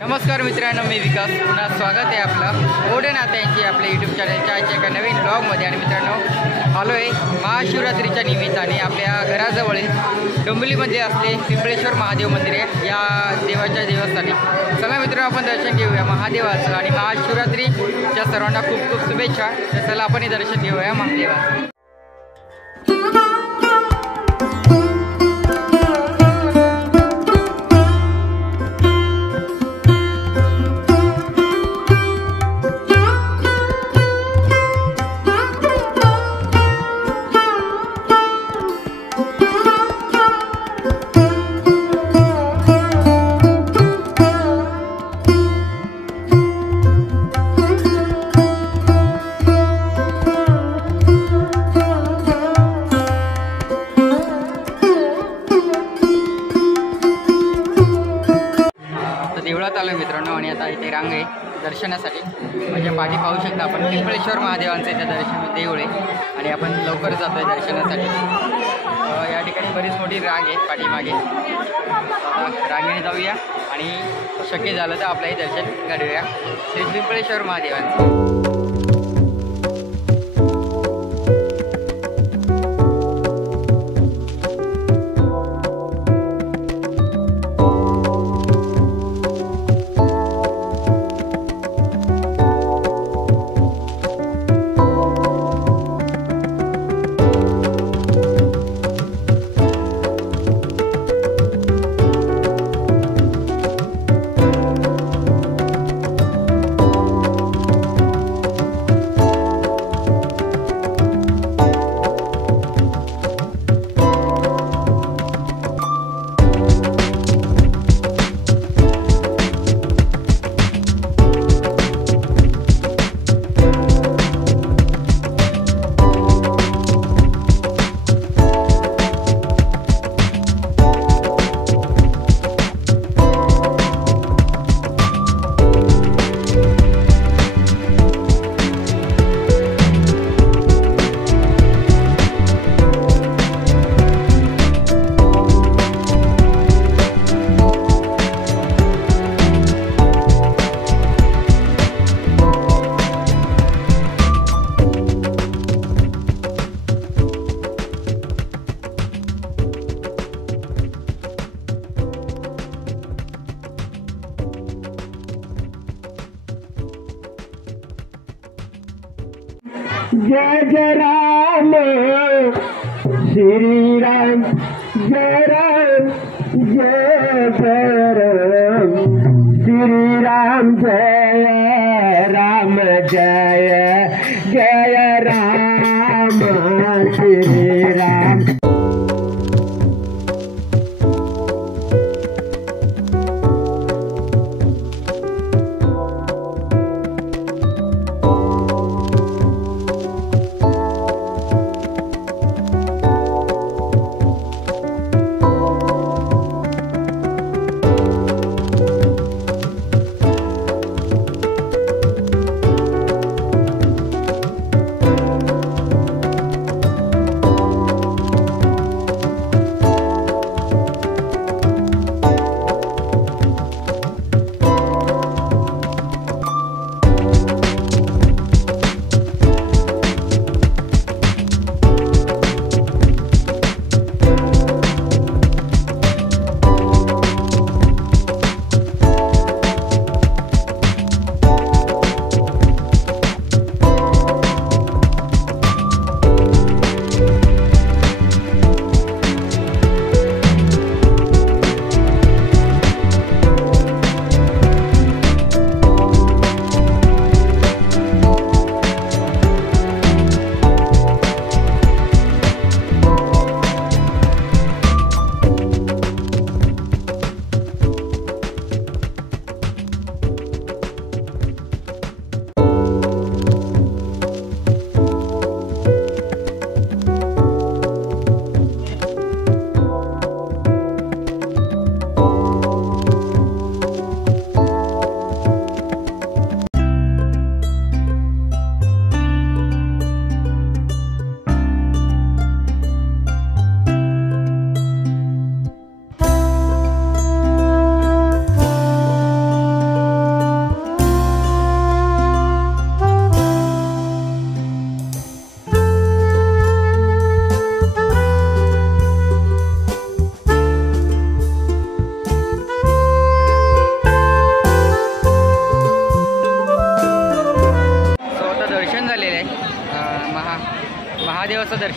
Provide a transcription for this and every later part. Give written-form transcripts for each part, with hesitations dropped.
नमस्कार मित्रांनो, मी विकास. पुन्हा स्वागत आहे आपलं ओढे नात्यांची आपल्या यूट्यूब चॅनलच्या एका नवीन ब्लॉगमध्ये. आणि मित्रांनो, आलो आहे महाशिवरात्रीच्या निमित्ताने आपल्या घराजवळील डोंबिवलीमध्ये असले पिंपळेश्वर महादेव मंदिर आहे. या देवाच्या देवस्थानी चला मित्रांनो, आपण दर्शन घेऊया महादेवाचं. आणि महाशिवरात्रीच्या सर्वांना खूप खूप शुभेच्छा. तर चला आपण हे दर्शन घेऊया महादेवाचं. देवळात आलो मित्रांनो, आणि आता इथे रांग आहे दर्शनासाठी. म्हणजे पाठी पाहू शकता आपण पिंपळेश्वर महादेवांचं इथे दर्शन देऊळ आहे. आणि आपण लवकर जातो आहे दर्शनासाठी. या ठिकाणी बरीच मोठी रांग आहे पाठीमागे. रांगेने जाऊया आणि शक्य झालं तर आपलंही दर्शन घडवूया श्री पिंपळेश्वर महादेवांचं. जय जय राम श्री राम, जय राम जय जय राम श्री राम, जय राम जय जय राम श्री राम.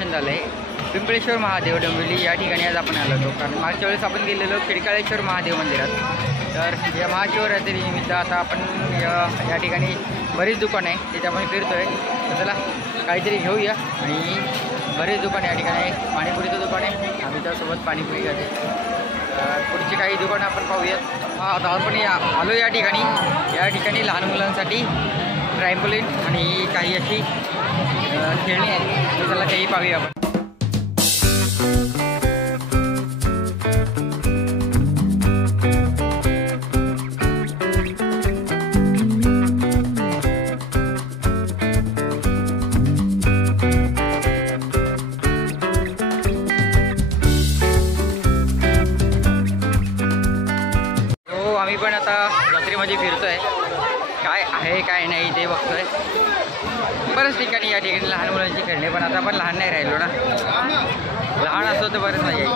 दर्शन झालं आहे. पिंपळेश्वर महादेव डोंबिवली या ठिकाणी आज आपण आलो होतो, कारण मागच्या वेळेस आपण गेलेलो खिडकाळेश्वर महादेव मंदिरात. तर या महाशिवरात्रीनिमित्त आता आपण या ठिकाणी बरीच दुकानं आहे तिथे आपण फिरतो आहे. तर चला काहीतरी घेऊया. आणि बरेच दुकान या ठिकाणी आहे. पाणीपुरीचं दुकान आहे, आम्ही त्यासोबत पाणीपुरी खाते. पुढची काही दुकानं आपण पाहूयात. आता आपण आलो या ठिकाणी लहान मुलांसाठी ट्रॅम्पोलिन आणि काही अशी खेळणी आहेत. तर चला तेही पाहूया आपण. आम्ही पण आता जत्रेमध्ये फिरतोय, काय आहे काय नाही ते बघतोय. बऱ्याच ठिकाणी या ठिकाणी लहान मुलांची खेळणे, पण आता आपण लहान नाही राहिलो ना. लहान असतो तर बरंच नाही.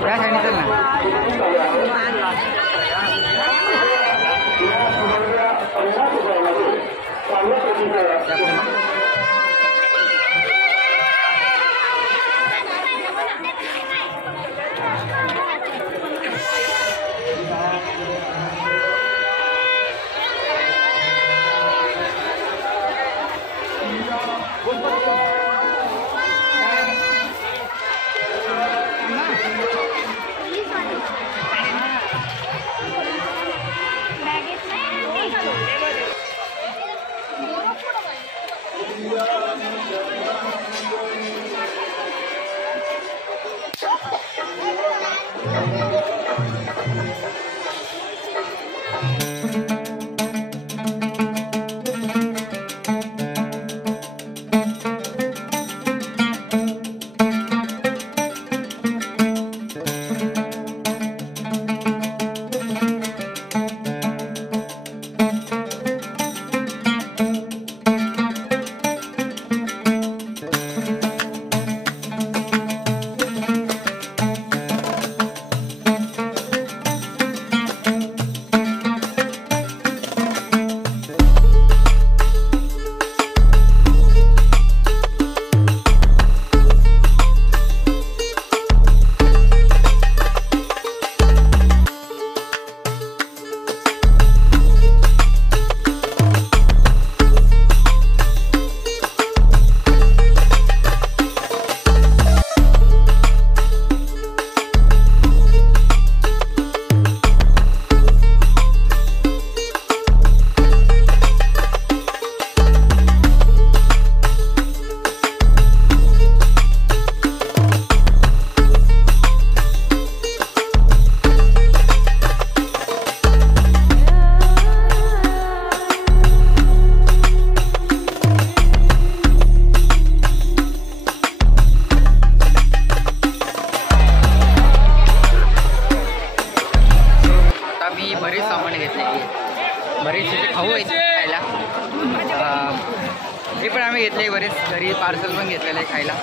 क्या सांगितलं ना. बरेच तिथे खाऊ आहेत खायला. हे पण आम्ही घेतले बरेच, घरी पार्सल पण घेतलेलं आहे खायला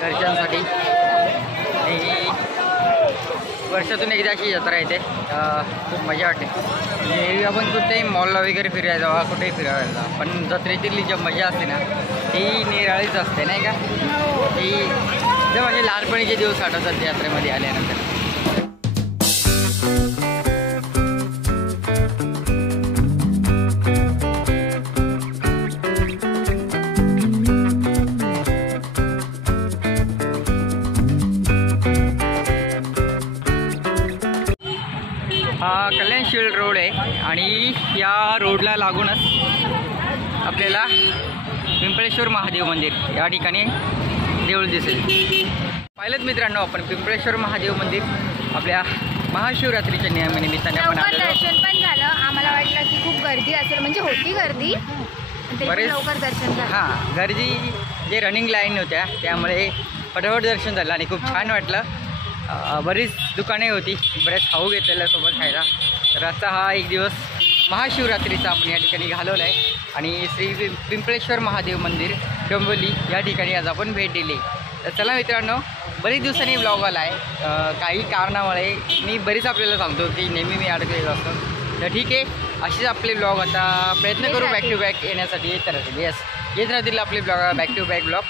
घरच्यांसाठी. आणि वर्षातून एकदा अशी जत्रा येते, खूप मजा वाटते. म्हणजे आपण कुठेही मॉलला वगैरे फिरायला जावा, कुठेही फिरायला जावा, पण जत्रेतील जी मजा असते ना ती निराळीच असते नाही का. ती जे म्हणजे लहानपणीचे दिवस आठवतात यात्रेमध्ये आल्यानंतर. हा कल्याणशील रोड आहे आणि या रोडला लागूनच आपल्याला पिंपळेश्वर महादेव मंदिर या ठिकाणी देऊळ दिसेल. पाहिलं मित्रांनो, आपण पिंपळेश्वर महादेव मंदिर आपल्या महाशिवरात्रीच्या निमित्ताने आपण लवकर दर्शन पण झालं. आम्हाला वाटलं की खूप गर्दी असेल, म्हणजे होती गर्दी, बरेच लवकर दर्शन झालं. हां, गर्दी जे रनिंग लाईन होत्या त्यामुळे फटाफट दर्शन झालं आणि खूप छान वाटलं. बरीच दुकाने होती, बरेच खाऊ घेतलेलं सोबत खायला. तर आजचा हा एक दिवस महाशिवरात्रीचा आपण या ठिकाणी घालवला आहे आणि श्री पिंपळेश्वर महादेव मंदिर डोंबिवली या ठिकाणी आज आपण भेट दिली. तर चला मित्रांनो, बरेच दिवसांनी ब्लॉग आला आहे. काही कारणामुळे मी बरीच आपल्याला सांगतो की नेहमी मी अडकलेलो असतो. तर ठीक आहे, असेच आपले ब्लॉग आता प्रयत्न करू बॅक टू बॅक येण्यासाठी येत राहतील. येत राहतील आपले blog back to back blog.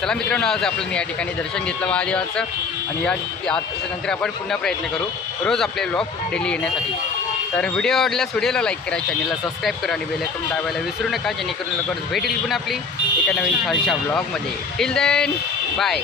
चला मित्रांनो, आज आपण या ठिकाणी दर्शन घेतलं महादेवाचं आणि नंतर आपण पुन्हा प्रयत्न करू रोज आपले ब्लॉग डेली येण्यासाठी. तर व्हिडिओ आवडल्यास व्हिडिओला लाईक करा, चॅनलला सबस्क्राईब करा आणि बेल आयकॉन दाबायला विसरू नका, जेणेकरून लवकरच भेटेल पुन्हा आपली एका नवीन छानशा ब्लॉगमध्ये. Till then bye.